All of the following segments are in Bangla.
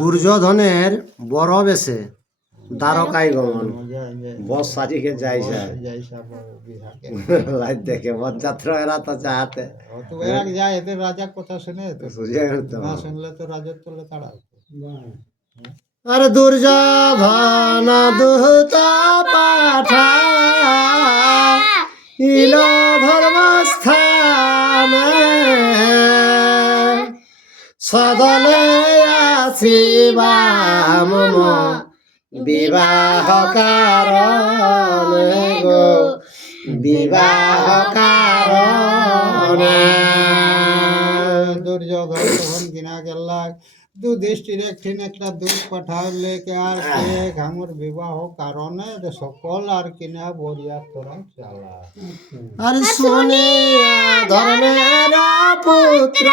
দুর্যোধনের বড় বেশে দ্বারকায় গমন বস সাজিকে যাইছে লাইট দেখে বরযাত্র এরা তো চাহাতে যায় এদের রাজার কথা শুনে না শুনলে তো রাজার তোলে তাড়া। আরে দুর্যোধন দুহত পাঠা ইল ধর্মস্থানে সদলে আসিবা মম বিবাহ কারণে গো বিবাহ কারণে। দুর্যোধন তখন কিনা গেল যুধিষ্ঠির একদিন একটা দুধ পাঠালে আর কে আমার বিবাহ কারণে সকল আর কিনা বরিয়া তোরা চালা। আর শুনিয়া ধর্মের পুত্র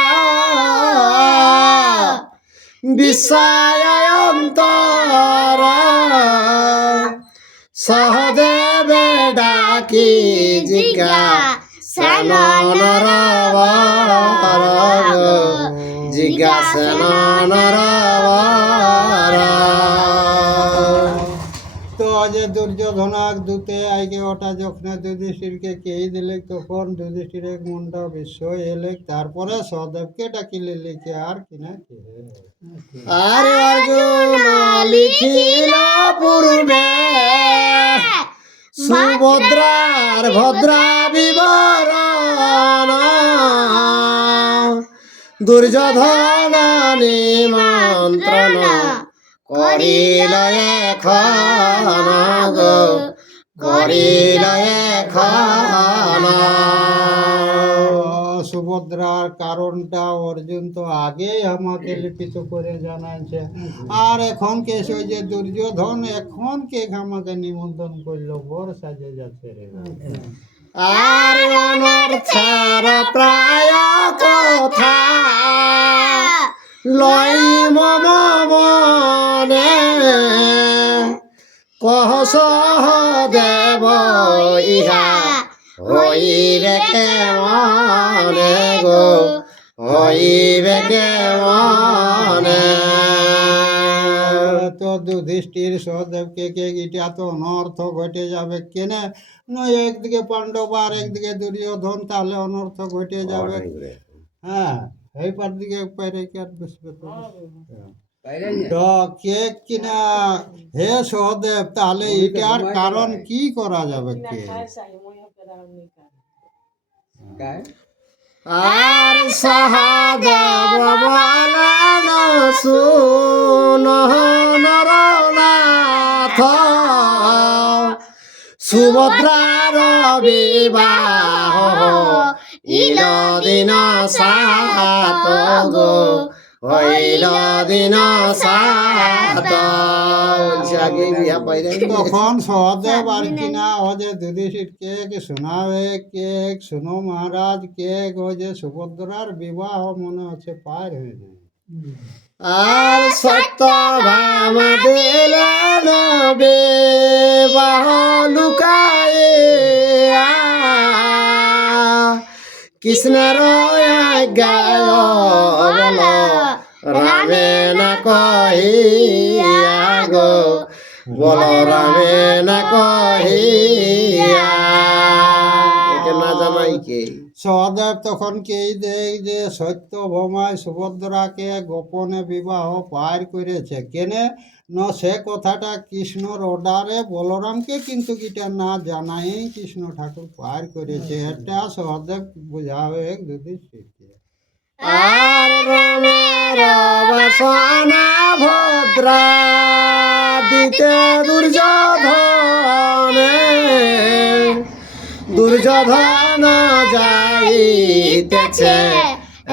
বিষয়ন্তর সহদেবে ডাকি জিজ্ঞাসেন নরবর জিজ্ঞাসেন নরবর। তো যে দুর্যোধনাক দূতে আগে ওটা যখন যুধিষ্ঠিরকে কেই দিলে তখন যুধিষ্ঠিরের মনটা বিষয় এলে তারপরে সহদেবকে ডাকিলে লিখে আর কিনা কে আর অর্জুন লিখিল পূর্বে সুভদ্রার ভদ্রা বিবরণ দুর্যোধন নিমন্ত্রণ করিল এখন গো করিল এখন। সুভদ্রার কারণটা অর্জুন তো আগেই আমাকে লিখিত করে জানাইছে আর এখন কে যে দুর্যোধন এখন কে আমাকে নিমন্ত্রণ করলো বর সাজে যাচ্ছে রে। আর অনর্থের প্রায় কথা লই মম মনে কহ সহদেব ইহা হইবে কেমনে গো হইবে কেমনে। তো যুধিষ্ঠির সহদেবকে কে গিটা তো অনর্থ ঘটে যাবে কেনে নয় একদিকে পাণ্ডব আর একদিকে দুর্যোধন তাহলে অনর্থ ঘটে যাবে। হ্যাঁ এই পার দিকে পাইরে কি আর বসবে তো কে কিনা হে সহদেব তাহলে এটার কারণ কি করা যাবে কে আর সহদেব বলেন শুন নরনাথ সুভদ্রার বিবাহ ইল দিন সাত গো হইল দিন সাত। তখন সহদেব আর কিনা ও যে যুধিষ্ঠির কে শোনাবে কে শুনো মহারাজ কে গো যে সুভদ্রার বিবাহ মনে হচ্ছে পার হয়ে যায়। আর সত্যভাম দিলেন বিবাহ লুকায়ে কৃষ্ণের আজ্ঞায় বল রামে না কহিয়া গো বল রামে না কহিয়া না জানাই কে। সহদেব তখন কেই দেয় যে সত্যভামায় সুভদ্রাকে গোপনে বিবাহ পার করেছে কেনে ন সে কথাটা কৃষ্ণর অর্ডারে বলরামকে কিন্তু এটা না জানাই কৃষ্ণ ঠাকুর পার করেছে এটা সহদেব বুঝাবে যুধিষ্ঠিরকে। আর রামের বাসনা ভদ্রা দিতে দুর্যোধনে দুর্যোধন যাইতেছে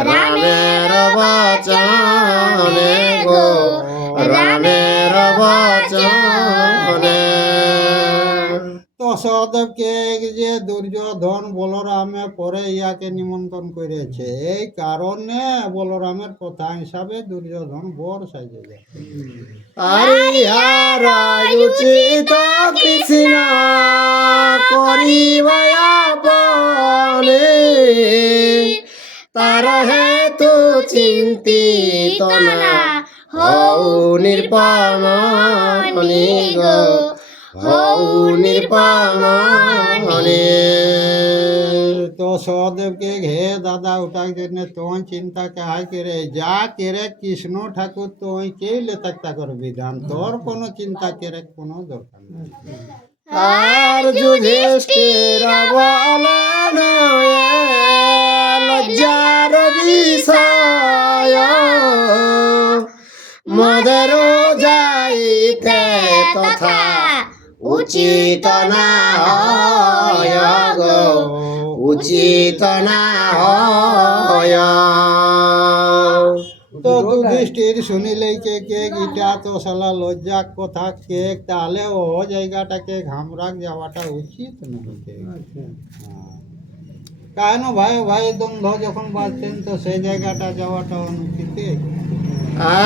রামের বচনে গো রামের বচনে। তো সহদেবকে যে দুর্যোধন বলরামে পরে ইয়াকে নিমন্ত্রণ করেছে এই কারণে বলরামের কথা হিসাবে দুর্যোধন বর সাজে যায়। আর ইহার উচিত কৃষ্ণ করিবা আপনে তার হেতু চিন্তিত না হৌ নির্পামনি গো, হৌ নির্পামনি। তো সহদেবকে ঘে দাদা উঠার জন্য তোই চিন্তা কাহাই করে, যা কেরে কৃষ্ণ ঠাকুর তোই কে লেতাক তাকর বিধান, তোর কোনো চিন্তা কেরে কোনো দরকার নেই। আর যুধিষ্ঠির বলেন লজ্জার বিষয়, মদের যাইতে তথা উচিত না হয় গো, উচিত না হয়। তো যুধিষ্ঠির শুনিলেই কে গীতা তো শালা লজ্জা কথা কে, তাহলে ও জায়গাটাকে ঘামরাক যাওয়াটা উচিত নয় কে। কেন ভাই ভাই দ্বন্দ্ব যখন বাঁচছেন তো সেই জায়গাটা যাওয়াটা অনুচিত।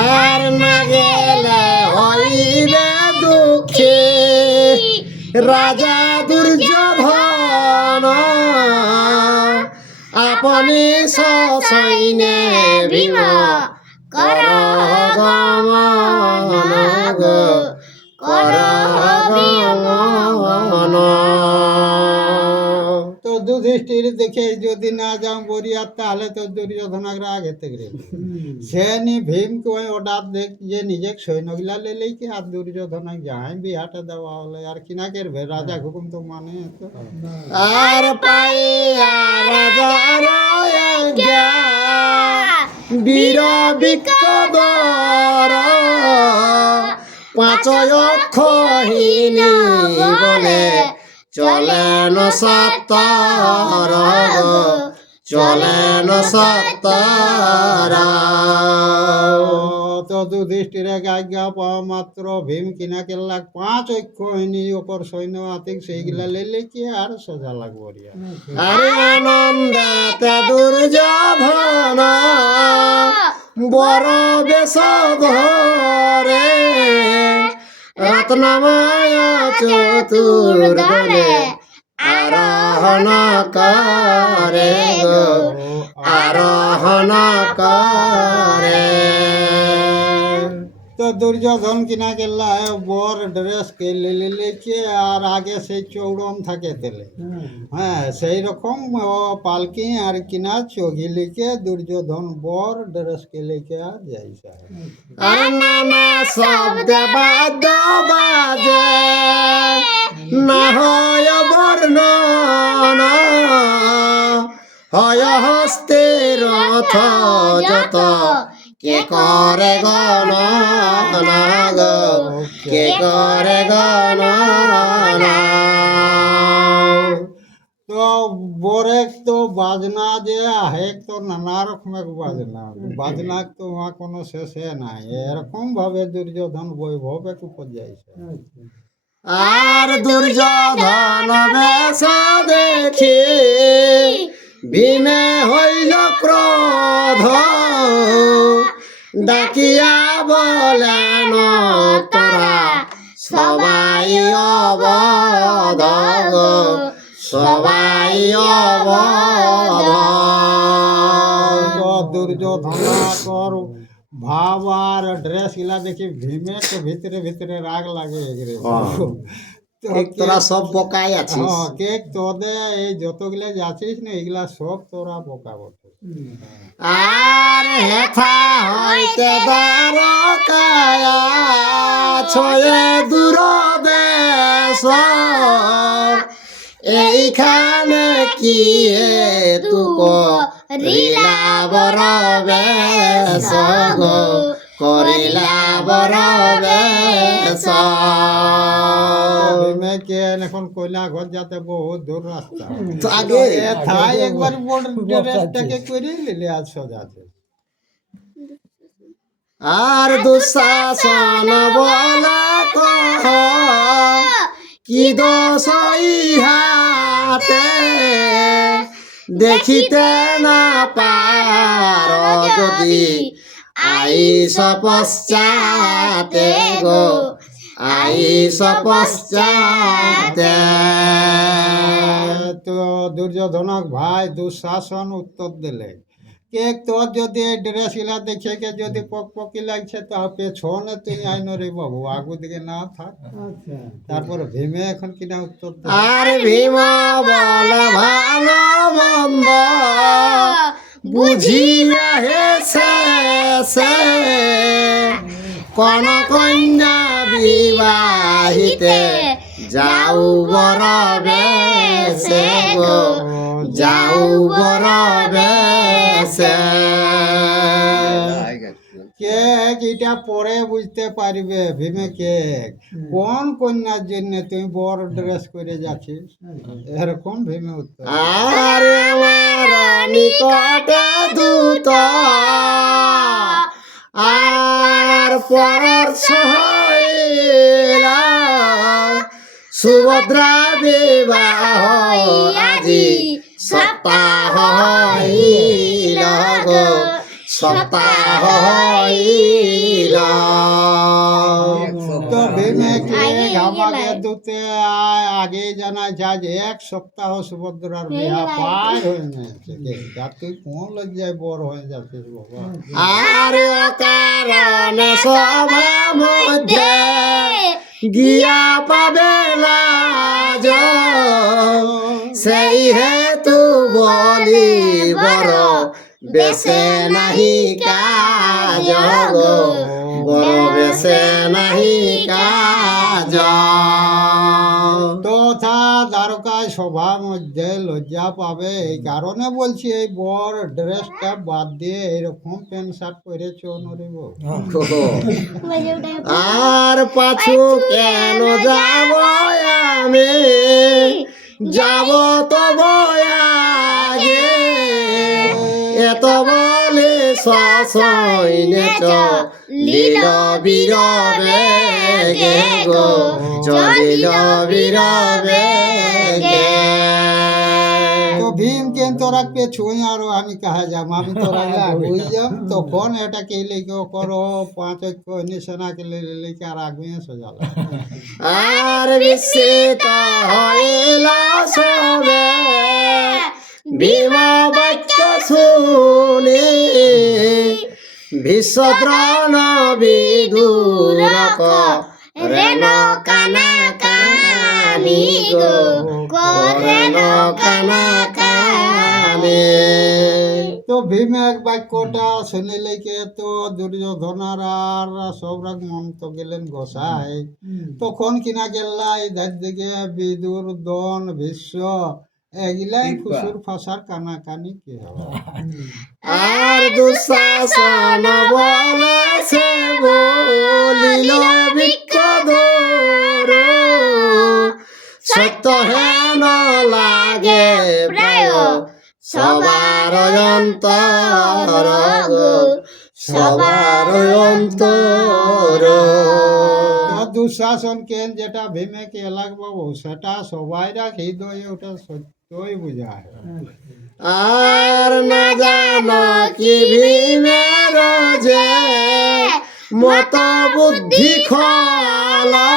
আর না গেলে হইবে দুঃখে রাজা দুর্যোধন, আপনি সৈন্যে ভীম কর গমন গো, কর গমন। তো যুধিষ্ঠির দেখে যদি না যাও বরিয়া তাহলে তো দুর্যোধনক রাগ হেতে গেল। সে নি ভীমকে ওই অর্ডার দেখ যে নিজে সৈন্যগুলা লেলেই কি আর দুর্যোধনক যাই বিহাটা দেওয়া হলে আর কিনা করবে, রাজা হুকুম তো মানে তো। আর পাইয়া রাজার আজ্ঞা বীর বিকদর, পাঁচ অক্ষহীন বলে চলেন সত্তর গো, চলেন সত্তর। তো যুধিষ্ঠির আজ্ঞা পাওয়া মাত্র ভীম কিনা কেল্লা 5 অক্ষহীনী ওপর সৈন্য আতিক সেইগুলা লেলে কি আর সোজা লাগবো রিয়া। আরে আনন্দেতে দুর্যোধন বড় বেশ ধরে, রত্নময় চতুর্দলে আরোহণ করে গো, আরোহণ করে। তো দুর্যোধন কিনা কেল্লা বর ড্রেস কে লেলেছে আর আগে সেই চৌড়ন থাকে তেলে, হ্যাঁ সেই রকম পালকি আর কিনা চগি লিখে দুর্যোধন বর ড্রেস কে লেকে আর যাইছে। আর নানা শব্দ বাদ্য বাজে, না হয় বর্ণন, হয় হস্তে রথ যত, কে করে গণনা গো, কে করে গণনা। তো বরেক তো বাজনা যে হেক তো নানা রকমের বাজনা, বাজনা তো ওয়া কোনো শেষে নাই, এরকম ভাবে দুর্যোধন বৈভবেক উপর যাইছে। আর দুর্যোধন বেশ দেখি ভীমে হইল ক্রোধ, ডাকিয়া বলেন তোরা সবাই অবধ গো, সবাই অবধ। তো দুর্যোধন কর ভাব আর ড্রেস গুলা দেখি ভীমের তো ভিতরে ভিতরে রাগ লাগে এগরে। তো তোরা সব বোকাই আছিস। হ্যাঁ কেক তোদের এই যতগুলা যাচ্ছিস না এগুলা সব তোরা বোকা বটে। আর হেথা হইতে দ্বারকায়া ছয়ে দূর দেশ, এইখানে কি হেতু করিলা বড় বেশ গো, করিলা বড় বেশ। ভীমে কে এখন কয়লা ঘর যাতে বহুত দূর রাস্তা, তো আগে থাই একবার বড় ড্রেসটাকে করে নিলে আর সোজাতে। আর দুঃশাসন বলে কহ কি দোষ ইহাতে, দেখিতে না পার যদি আইস পশ্চাতে গো, আইস পশ্চাতে। তো দুর্যোধনক ভাই দুঃশাসন উত্তর দিলে কে তোর যদি এই ড্রেস গুলা দেখে কে যদি পকি লাগছে তো পেছনে তুই আইন রে বাবু, আগু দিকে না থাক। তারপর ভীমে এখন কিনা উত্তর দেয়। আর ভীম বলে ভালো মন্দ বুঝিয়া হেসে সে কোন কন্যা বিবাহিতে যাও বড় বেশে গো, যাও বড় বেশে। কেক এটা পরে বুঝতে পারবে ভীমে কেক কোন কন্যার জন্য তুমি বড় ড্রেস করে যাচ্ছিস, এরকম ভীমে উত্তর দেয়। আর আমার নিকটে দূত আর পরর সহিলা সুভদ্রা বিবাহ আজি সপ্তাহ হইল গো, সপ্তাহ হইল। তো ভীমে কেক আমাকে দুতে আগে জানা যায় যে এক সপ্তাহ সুভদ্রার বিয়া পার হয়ে গেছে। কেক তুই কোন লজ্জায় বড় হয়ে যাচ্ছিস বাবা। আর কারণে সভা মধ্যে গিয়া পাবে লাজ, সেই হেতু বলি বড় বেশে নাহি কাজ গো, বড় বেশে নাহি কাজ। তথা দ্বারকায় সভা মধ্যে লজ্জা পাবে এই কারণে বলছি এই বড় ড্রেসটা বাদ দিয়ে এরকম প্যান্ট শার্ট পরেছো নরিব। আর পাছু কেন যাব আমি, যাব তো আগে এত বলে সৈন্যে চলিল বীরবে গে গো, চলিল বীরবে গে। তো ভীম কেন তোরা পেছুই আরো আমি কাহা যাম, আমি তোরা আগুই যাম। তখন এটাকে লেগে করো 5 ঐক্য সেনাকে লেগে আর আগুয়ে সোজাল। আর বিস্মিত হইল সবে ভীম বাক্য শুনি, ভীষ্মদ্রোণ বিদুরক রেণ কানা কানি গো, রেণ কানা কানি। তো ভীম এক বাক্যটা শুনে লেগে তো দুর্যোধনার আর সব রাগ মন তো গেলেন গোসাই। তখন কিনা গেল্লাই ধার দিকে বিদুর দন ভীষ্ম এগুলাই ফুসুর ফাঁসার কানাকানি কি হবে। আর দুঃশাসন বলেছে বলিল বিক্ষোধর, সত্য হেন লাগে প্রায় সবার অন্তর গো, সবার অন্তর। তো দুঃশাসন কেন যেটা ভীমে কে লাগবো সেটা সবাই হৃদয়ে ওটা সত্যই বুঝায়। আর না জানো কি ভীমের যে মত বুদ্ধি খোলা,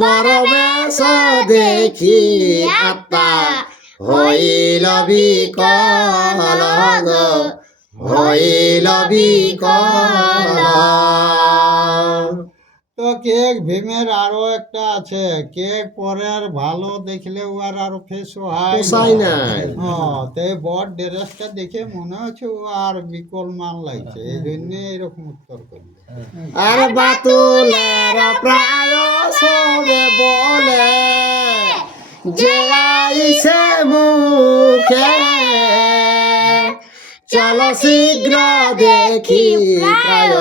বড় বেশ দেখি আত্মা হইল বিকল গো, হইল বিকল। তো কেক ভীমের আরো একটা আছে, কেক পরের ভালো দেখলে ও আর আরো ফেস পোষাই নাই। তো বড় ড্রেসটা দেখে মনে হচ্ছে ও আর বিকল মাল লাগছে, এই জন্য এরকম উত্তর করবে। আর বাতুলের প্রায় সবে বলে যে আইছে মুখে, চলো শীঘ্র দেখি প্রায়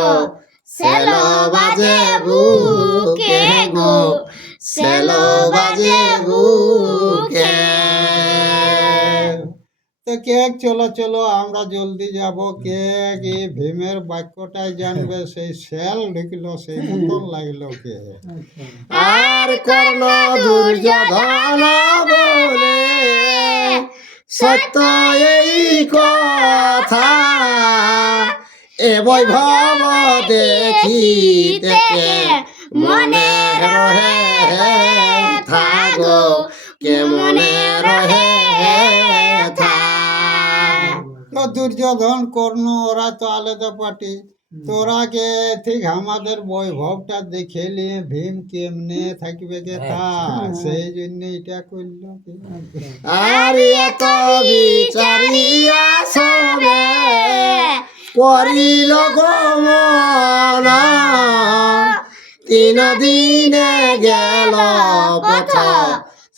সেলো বাজে বুকে গো, সেলো বাজে বুকে। তো কেক চলো চলো আমরা জলদি যাব। কেক এই ভীমের বাক্যটাই জানবে, সেই সেল ঢুকলো সেই মতন লাগলো কে। আর কর্ণ দুর্যোধন বলে সত্য এই কথা, এ বৈভব দেখিতে মনে রহে থাগো, কে মনে রহে থা। তো দুর্যোধন কর্ণ ওরা তো আলাদা পার্টি, তোরাকে ঠিক আমাদের বৈভবটা দেখে নিয়ে ভীম কেমনে থাকবে কে তা সেই জন্য এটা করলো। আর এত বিচারিয়া সবে করিল গমন, 3 দিনে গেল পথ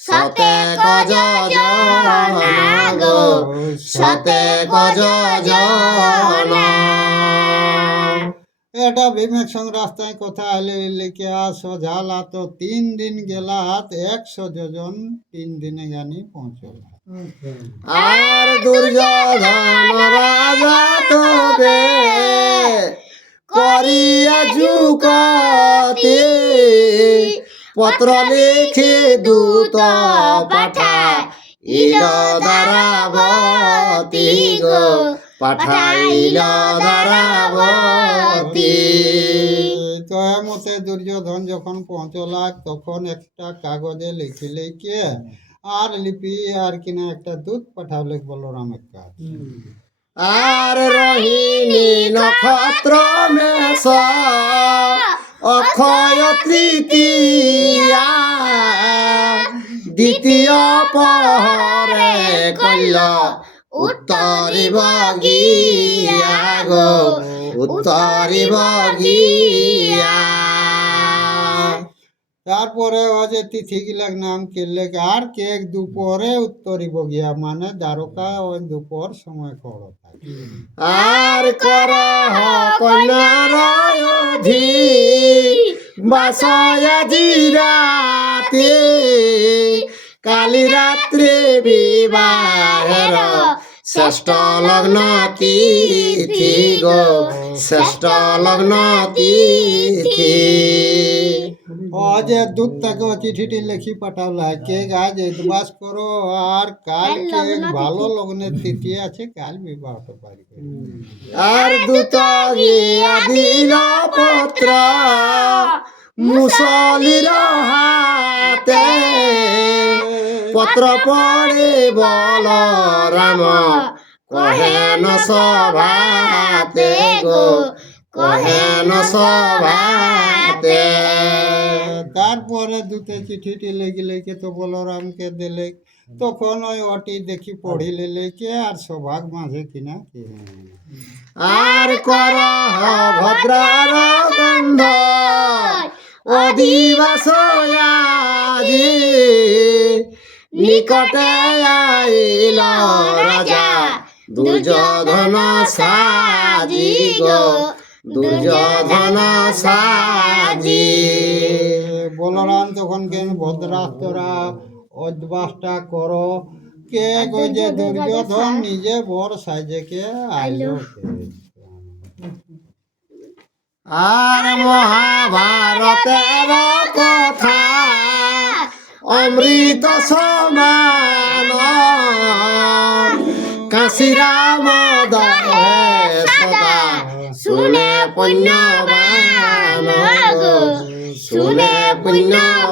শতেক যোজন গো, শতেক যোজন। এটা ভীমের সঙ্গে রাস্তায় কথা এলে লিখে সোঝালা তো 3 দিন গেলা হাত 100 যোজন 3 দিনে গানি পৌঁছল। আর দুর্যোধন রাজা তবে করিয়া যুগতি, পত্র লিখে দূত পাঠাইল দ্বারাবতী গো, পাঠাইল দ্বারাবতী। তো মতে দুর্যোধন যখন পৌঁছলা তখন একটা কাগজে লিখে লিখে আর লিপি আর কিনা একটা দুধ পাঠালে বলরামের কাজ। আর রোহিণী নক্ষত্র মেষ অক্ষয় তৃতীয়া, দ্বিতীয় পহরে কল্য উত্তরিব গিয়া গো, উত্তরিব গিয়া। তারপরে ও যে তিথি গিলাক নাম কিনলে আর কেক দুপুরে উত্তরিব গিয়া, মানে দ্বারকা ওই দুপুর সময় করো থাকে। আর কর কন্যার অধি বাসয়াজি রাতে, কালি রাত্রে বিবাহের শ্রেষ্ঠ লগ্ন তিথি গো, শ্রেষ্ঠ লগ্ন তিথি। ও যে দুধ তাকে চিঠিটি লিখি পাঠালা কে আজ বাস করো আর কাল কে ভালো লগ্নের তিথি আছে, কাল বিবাহটা পারবে। আর দূত গিয়া দিল পত্র মুসলির হাতে, পত্র পড়ে বলরাম কহেন সভাতে গো, কহেন সভাতে। তারপরে দুটো চিঠিটি লিখে লিখে তো বলরামকে দিলে, তখন ওই ওটি দেখি পড়িলে লিখে আর সৌভাগ মাঝে কিনা কি। আর কর ভদ্রার গন্ধ অধিবাস আজি, নিকটে আইল রাজা দুর্যোধন সাজি গো, দুর্যোধন সাজি। বলরাম তখন কেন ভদ্রাস্তরা অভ্যাসটা করো কে কই যে দুর্যোধন নিজে বর সাজে কে আইলো। আর মহাভারতের কথা অমৃত সমান, কাশিরাম দহে সদা শুনে পুণ্যবান গো, শুনে পুণ্যবান।